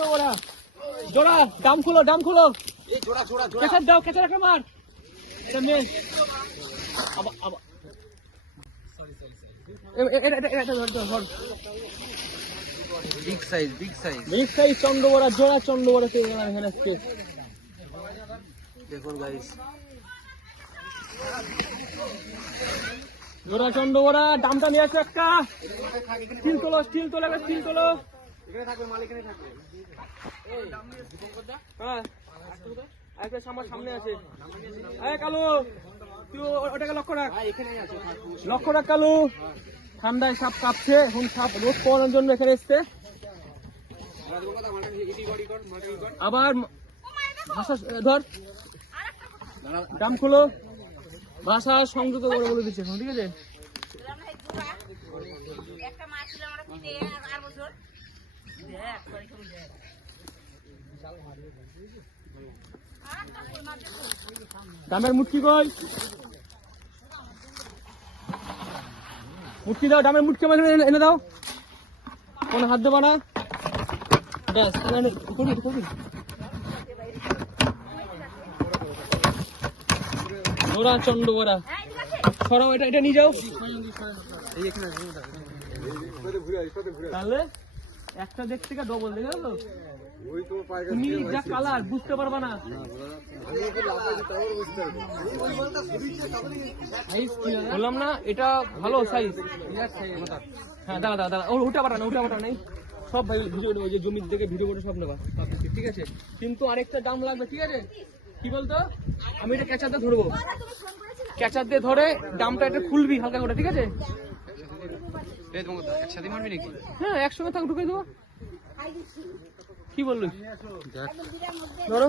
চন্দ্রবড়া জোড়া দাম খুলো কেচার দাও কেচার একটা মার এটা মেয়ে এটা ধর বিগ সাইজ চন্দ্রবড়া জোড়া চন্দ্রবড়া এখানে আসছে দেখুন গাইস জোড়া চন্দ্রবড়া দামটা নিয়ে আসো একটা স্টিল তোলো এখানে থাকবে মাল এখানে থাকবে হ্যাঁ আচ্ছা আমার সামনে আছে কালু তুই ওটাকে লক্ষ্য রাখ কালু ঠান্ডায় সাপ কাঁপছে এখন সাপ রোদ পাওয়ানোর জন্য এখানে এসছে আবার ভাষা ধর দাম খুলো ভাষা সংযত করে বলে দিচ্ছে এখন ঠিক আছে দামের মুটকি কই মুটকি দাও দামের মুটকি আমার এনে দাও কোনো হাত দেবা না ব্যাস করবি ওরা চন্দ্রবড়া সরাও এটা নিয়ে যাও তাহলে একটা দেখ থেকে ডবল দেখে গেল তুমি যা কালার বুঝতে পারবা না বললাম না এটা ভালো সাইজ হ্যাঁ দাঁড়া ওটা পাঠা নাই সব ভাই ভিডিও নেবো যে জমির থেকে ভিডিও করে সব নেবা ঠিক আছে কিন্তু আরেকটা দাম লাগবে ঠিক আছে কি বলতো আমি এটা ক্যাচার দিয়ে ধরবো ক্যাচার দিয়ে ধরে দামটা এটা খুলবি হালকা করে ঠিক আছে একসাথে মারবি নাকি হ্যাঁ একসঙ্গে থাক ঢুকে দেবো কি বললি ধরো